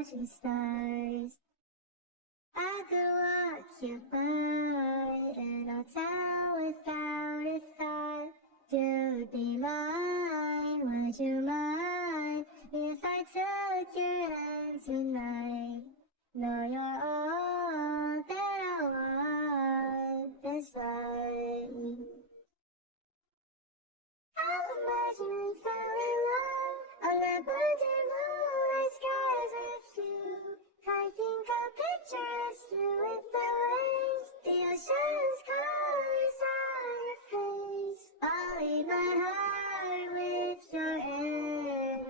watching stars. I could walk you by, and I'll tell without a thought. You'd be mine, would you mind if I took your hand tonight? No, you're all that I want this life. I'll imagine we fell in love on that blue moonlight skies with you. I think I'll picture us through with the waves, the ocean's colors on your face. I'll leave my heart with your air,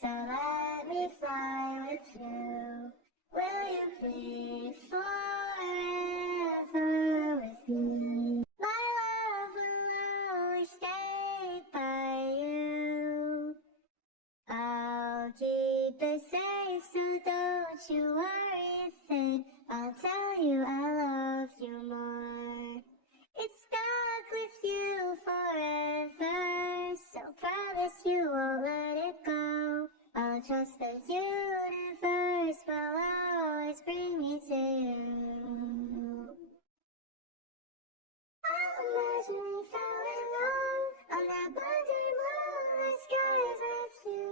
so let me fly with you. Will you be forever with me? My love will always stay by you. I'll keep it safe, so don't you worry a thing. I'll tell you I love you more. It's stuck with you forever, so promise you won't let it go. I'll trust the universe will always bring me to you. I'll imagine we fell in love on that blue moonlight skies with you.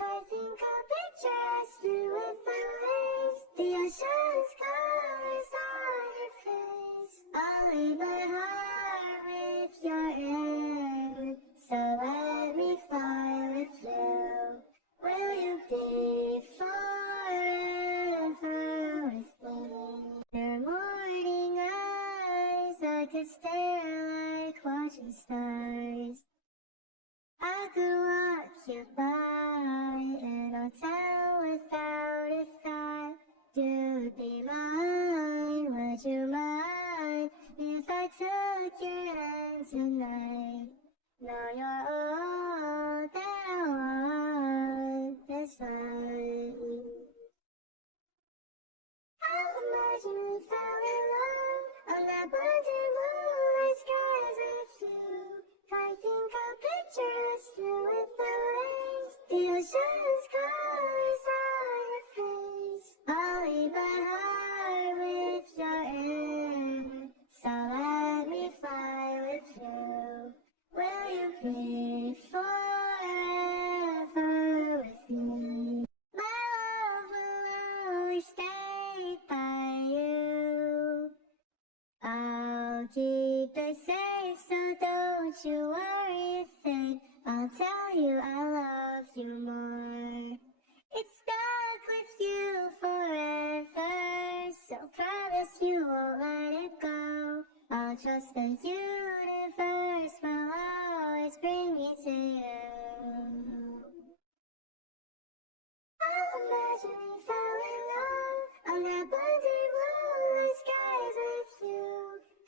I think I'll picture us through with the waves, the ocean's colors on your face. I'll leave my heart with your air, so let me fly with you. Will you be forever with me? Your morning eyes, I could stare like watching stars. I could walk you by, and I'll tell without a thought. You'd be mine, would you mind if I took your hand tonight? No, you're all that I want this life. I'll imagine we fell in love on that blue moonlight skies with you. I think I'll picture us through with the waves, the ocean's colors on your face. I'll leave my heart with your air, so let me fly with you. Will you be forever with me? My love will always stay by you. I'll keep it safe, so don't you worry a thing. I'll tell you I love you more. It's stuck with you forever, so promise you won't let it go. I'll trust the universe will always bring me to you. I'll imagine we fell in love on that blue moonlight skies with you.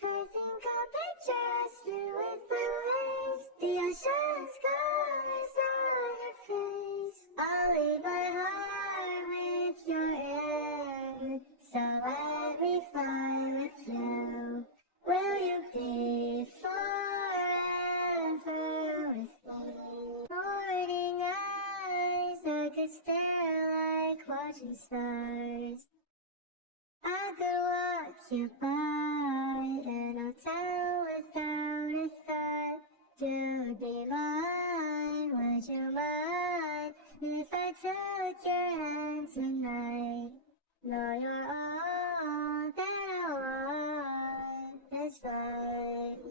I think I'll picture us through with the waves, the ocean's colors on your face. I'll leave my heart with your air, so let me fly with you. Will you be forever with me? Morning eyes, I could stare like watching stars. I could walk you by, and I'll tell without a thought. You'd be mine, would you mind if I took your hand tonight? No, you're all that I want this life.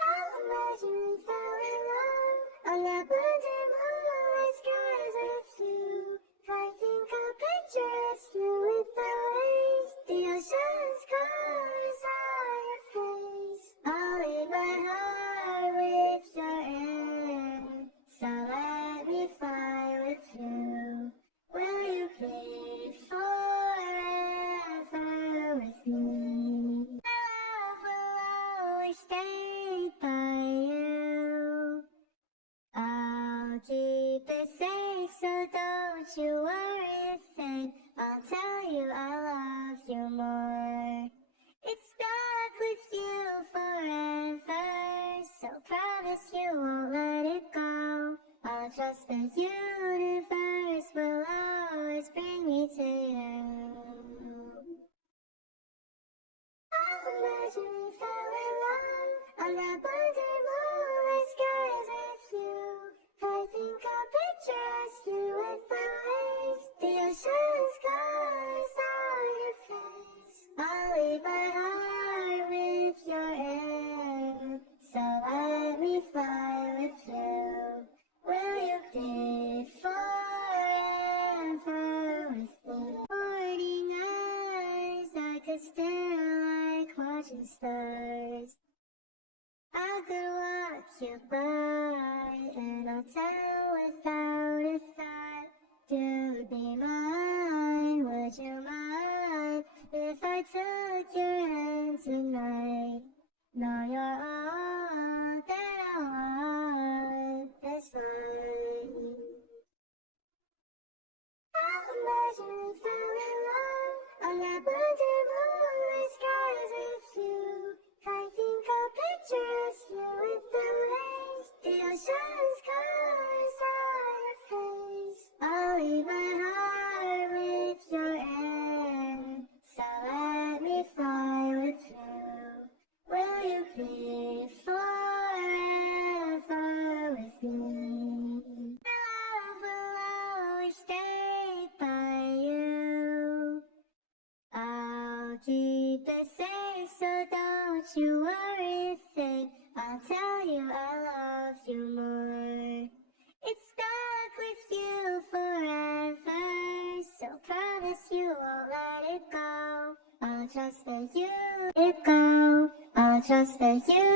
I'll imagine we fell in love on that blue moonlight skies with you. I think I'll picture us through with the waves, the ocean's colors on your face. I'll leave my heart with your air, so let me fly with you. Will you be forever with me? My love will always stay by you. I'll keep it safe, so don't you worry a thing. I'll tell you I love you more. It's stuck with you forever, so promise you won't let it go. I'll trust the universe will you by, and I'll tell without a thought. To be mine, would you mind if I took your hand tonight? Now you're all that I want this life. I imagine we fell in love on that blue moonlit skies with you. I think I'll picture us here with the rays, the ocean's colors on your face. I'll leave my heart with your end, so let me fly with you. Will you be forever with me? My love will always stay by you. I'll keep it safe, so don't you worry a thing. I'll tell you I love you more. It's stuck with you forever, so promise you won't let it go. I'll trust that you let it go. I'll trust that you